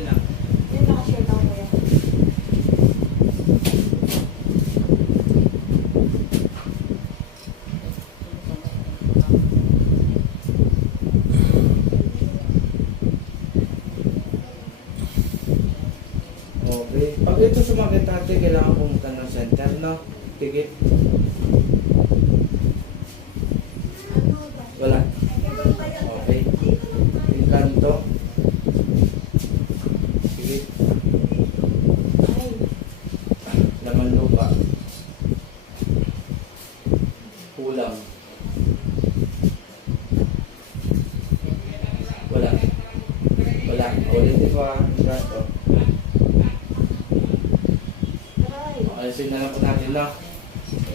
lang. Yan nakashare daw ko yan. Okay. Pag ito sumakit natin, kailangan pumunta ng center, no? Tigit. Ano ba? Wala. Ganun ba yan? Okay. Yung kanto. Tigit. Ay, Laman lupa. Kulang. Wala. Wala. Ulitin ko ah. Aray. Alisin na lang po natin na.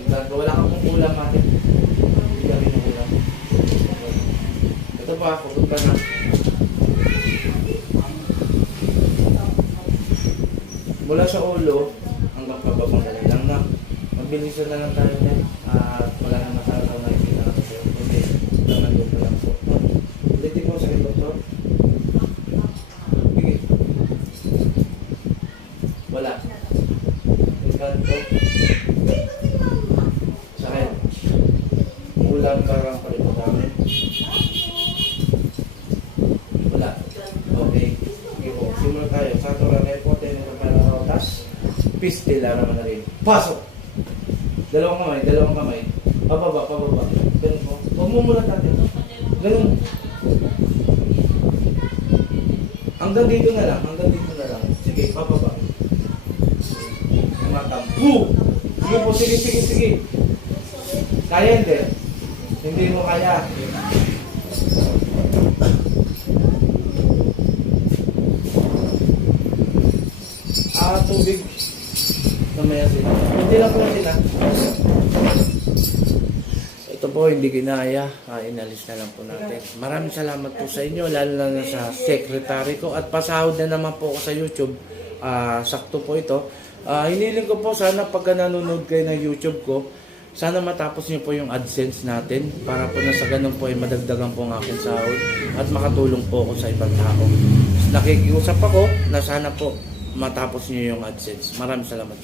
Kanto. Wala kang pong kulang natin. Hindi kami na kulang. Ito pa. Kukot ka na. Mula sa ulo hanggang pababang dali lang na. Magbilisan na lang tayo na. At wala na nakaraw na yung natin sa'yo. Kundi laman lupa lang po. Ulitin ko sa doktor. Sige. Wala. Yung kanto. Sakit. Ulang parang palipot namin. Wala. Okay. Sige po. Simulan tayo. Sa ito lang tayo po. Tayo ng palarotas. Pistila naman na rin. Pasok! Dalawang kamay. Dalawang kamay. Pababa. Pababa. Ganun po. Huwag mo muna natin. Ganun. Hanggang dito na lang. Hanggang dito na lang. Sige. Pababa. Tumatampo. Sige po. Sige. Sige. Sige. Kaya hindi. Hindi mo kaya. Ah, tubig. Mamaya sila. Hindi lang po sila. Ito po, hindi ginaya. Ah, inalis na lang po natin. Maraming salamat po sa inyo, lalo na sa secretary ko. At pasahod na naman po ako sa YouTube. Ah, sakto po ito. Ah, hiniling ko po sana pagka nanonood kayo ng YouTube ko, sana matapos niyo po yung AdSense natin para po na sa ganun po ay madagdagan po ang aking sahod at makatulong po ako sa ibang tao. Nakikiusap ako na sana po matapos niyo yung AdSense. Maraming salamat.